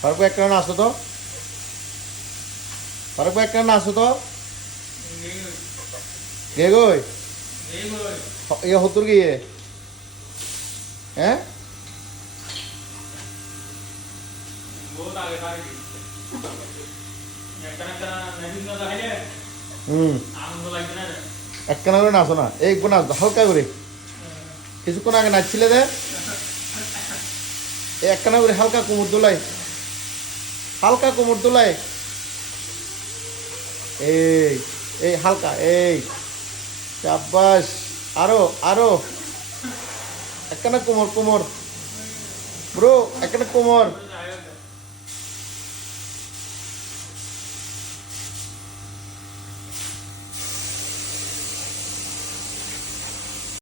ফারুক ভাই একটা আসো তো, ফারুক ভাই একটা আসো তো, গে গই ইয়ে হতুর গিয়ে, হ্যাঁ হুম একখানা করে নাচো না, এই একবার নাচো হালকা করে, কিছুক্ষণ আগে নাচছিলে দে, এই একখানা করে হালকা কোমর দোলাই, হালকা কোমর দোলাই, এই এই হালকা এই চাব্বাস, আরো আরো একখানা কোমর কোমর ব্রো, একখানা কোমর